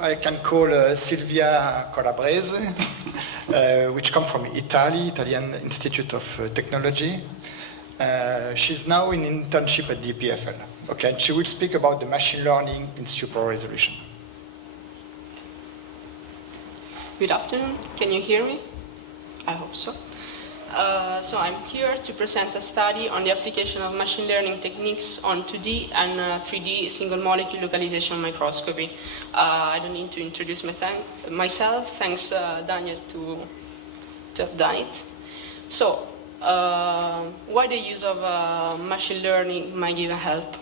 I can call Silvia Colabrese, which comes from Italy, Italian Institute of Technology. She's now in internship at the epfl. Okay, and she will speak about the machine learning in super resolution. Good afternoon. Can you hear me? I hope so. So I'm here to present a study on the application of machine learning techniques on 2D and 3D single molecule localization microscopy. I don't need to introduce myself. Thanks, Daniel, to have done it. So, why the use of machine learning might give a help?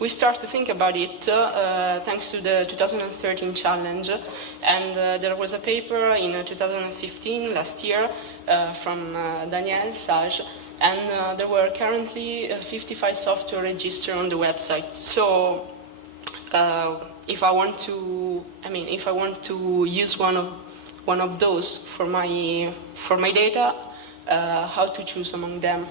We start to think about it thanks to the 2013 challenge, and there was a paper in 2015, last year, from Daniel Sage, and there were currently 55 software registered on the website. So, if I want to use one of those for my data, how to choose among them?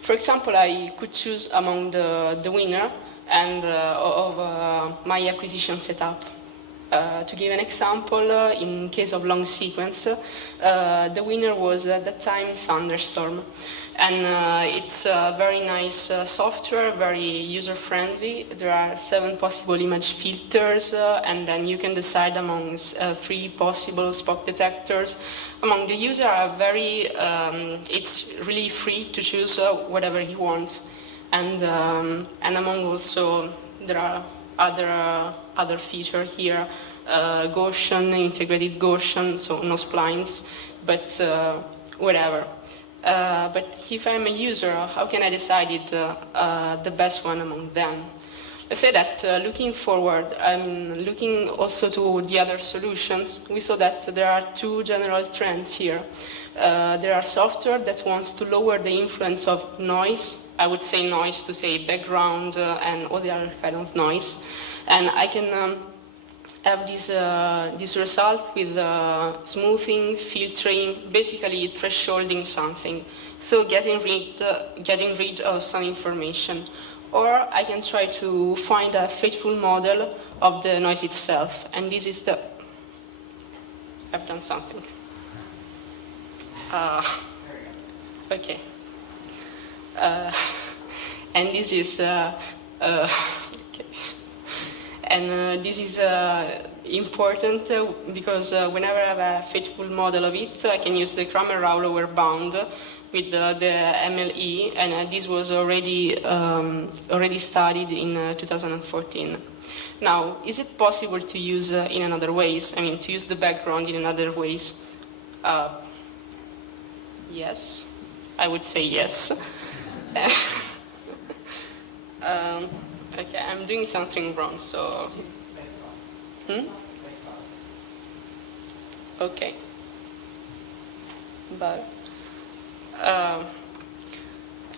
For example, I could choose among the winner and of my acquisition setup. To give an example, in case of long sequence, the winner was at that time Thunderstorm. And it's a very nice software, very user-friendly. There are 7 possible image filters, and then you can decide among 3 possible spot detectors. Among the user are it's really free to choose whatever he wants. And among also, there are other features here, Gaussian, integrated Gaussian, so no splines, but whatever. But if I'm a user, how can I decide the best one among them? Let's say that looking forward, looking also to the other solutions, we saw that there are 2 general trends here. There are software that wants to lower the influence of noise. I would say noise to say background and all the other kind of noise. And I can have this result with smoothing, filtering, basically thresholding something. So getting rid of some information. Or I can try to find a faithful model of the noise itself. And this is I've done something. Okay. And this is okay. And this is important because whenever I have a faithful model of it, I can use the Kramer-Rao lower bound with the MLE, and this was already studied in 2014. Now, is it possible to use in another ways? I mean, to use the background in another ways? Yes, I would say yes. Okay, I'm doing something wrong, so... Okay. But...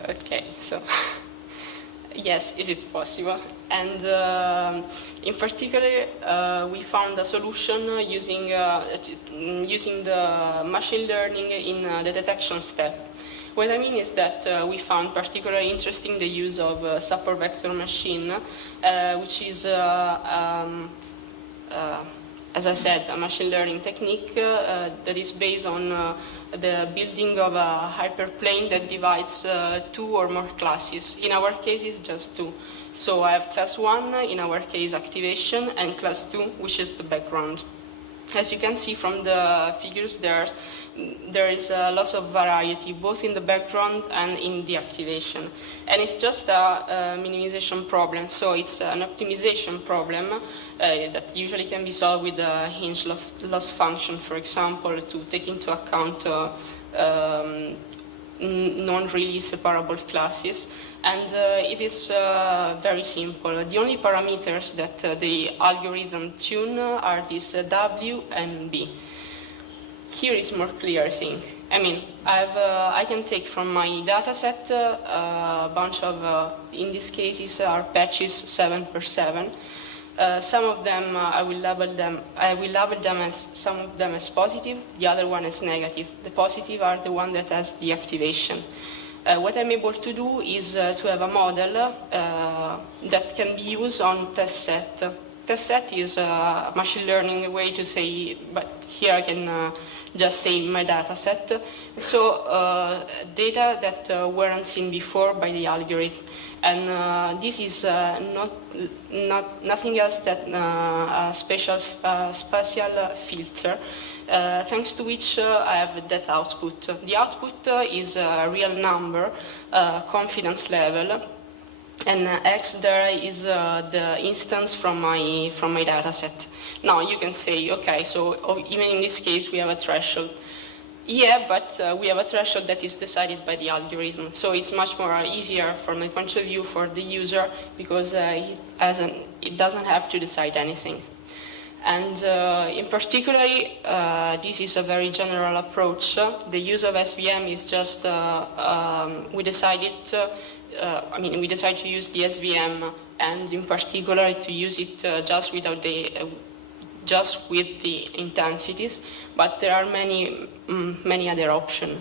okay, so... yes, is it possible? And in particular, we found a solution using the machine learning in the detection step. What I mean is that we found particularly interesting the use of support vector machine, which is, as I said, a machine learning technique that is based on the building of a hyperplane that divides 2 or more classes. In our case, it's just 2. So I have class 1, in our case activation, and class 2, which is the background. As you can see from the figures, there is lots of variety, both in the background and in the activation. And it's just a minimization problem, so it's an optimization problem that usually can be solved with a hinge loss function, for example, to take into account non-really separable classes. And it is very simple. The only parameters that the algorithm tune are these W and B. Here is more clear, I think. I mean, I can take from my data set a bunch of, in this case, are patches 7x7. Some of them I will label them as some of them as positive, the other one as negative. The positive are the one that has the activation. What I'm able to do is to have a model that can be used on test set. test set is a machine learning way to say, but here I can just say my data set. So data that weren't seen before by the algorithm. And this is nothing else than a spatial filter, thanks to which I have that output. The output is a real number, confidence level, and X there is the instance from my data set. Now you can say, okay, so even in this case we have a threshold. Yeah, but we have a threshold that is decided by the algorithm, so it's much more easier from my point of view for the user because it doesn't have to decide anything. And in particular, this is a very general approach. The use of SVM is just we decided to use the SVM, and in particular to use it just with the intensities, but there are many other options.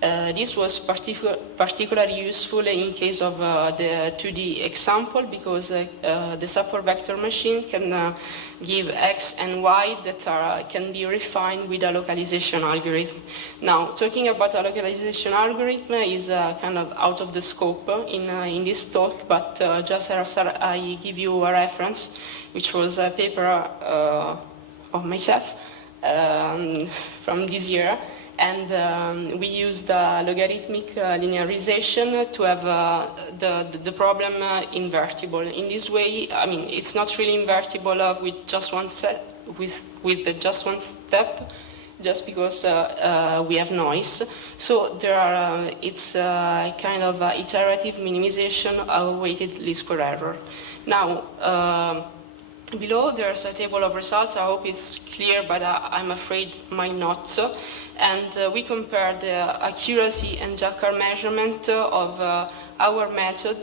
This was particularly useful in case of the 2D example because the support vector machine can give X and Y that can be refined with a localization algorithm. Now, talking about a localization algorithm is kind of out of the scope in this talk, but just as I give you a reference, which was a paper of myself from this year. And we used logarithmic linearization to have the problem invertible. In this way, I mean, it's not really invertible with just one set, with the just one step, just because we have noise. So there are, it's kind of iterative minimization of weighted least square error. Now, below there's a table of results. I hope it's clear, but I'm afraid might not. And we compared the accuracy and Jacquard measurement of our method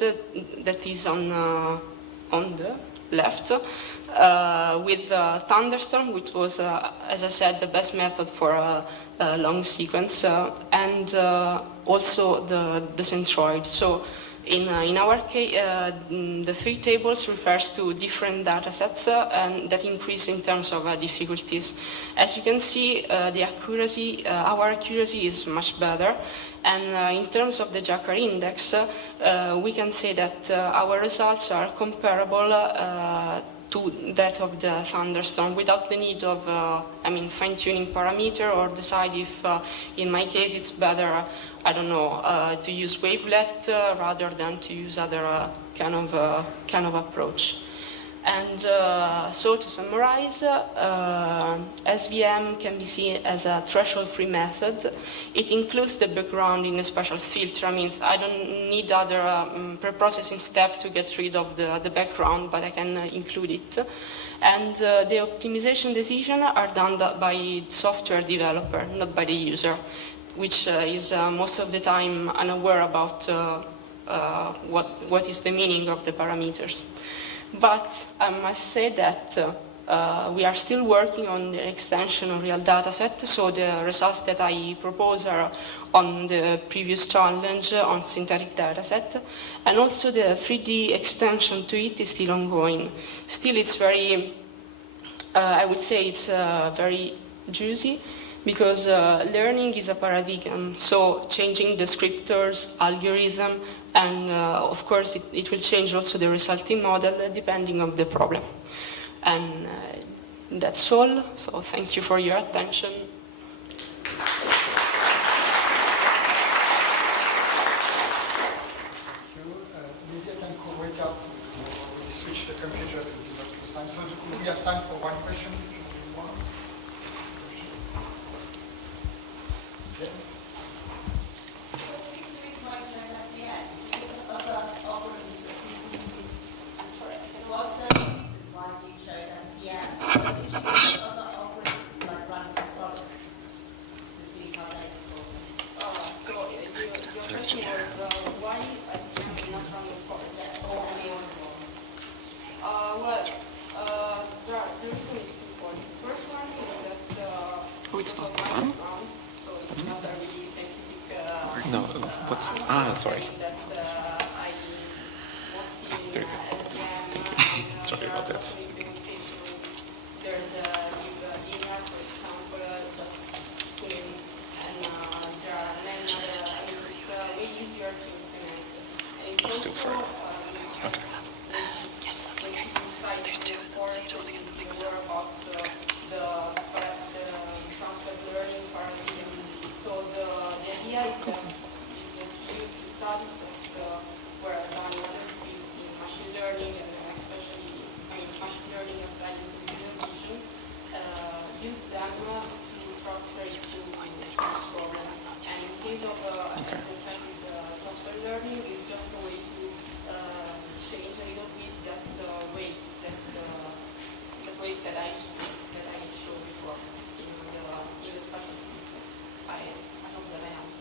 that is on the left with Thunderstorm, which was, as I said, the best method for a long sequence, and also the centroid. So in our case, the three tables refers to different data sets and that increase in terms of difficulties. As you can see, the accuracy, our accuracy is much better. And in terms of the Jacquard index, we can say that our results are comparable to that of the Thunderstorm without the need of, fine-tuning parameter or decide if, in my case, it's better, I don't know, to use wavelet rather than to use other kind of approach. And so to summarize, SVM can be seen as a threshold-free method. It includes the background in a spatial filter. I mean, I don't need other pre-processing step to get rid of the background, but I can include it. And the optimization decisions are done by the software developer, not by the user, which is most of the time unaware about what is the meaning of the parameters. But I must say that we are still working on the extension of real data set, so the results that I propose are on the previous challenge on synthetic data set, and also the 3D extension to it is still ongoing. Still, it's very, I would say it's very juicy, because learning is a paradigm, so changing descriptors, algorithm, and of course it will change also the resulting model depending on the problem. And that's all, so thank you for your attention. Maybe I can wake up when we switch the computer to give us this time. So we have time for one question. Okay. No, what's... sorry. There you go. Thank you. Sorry about that. more about the transfer learning paradigm. So the idea is that to use the studies that were done in other fields in machine learning and especially machine learning applied in computer vision, use them to transfer it to this problem. And in case of concentric transfer learning, it's just a way to change a little bit that weight that I showed before in the special field. I hope that I answered.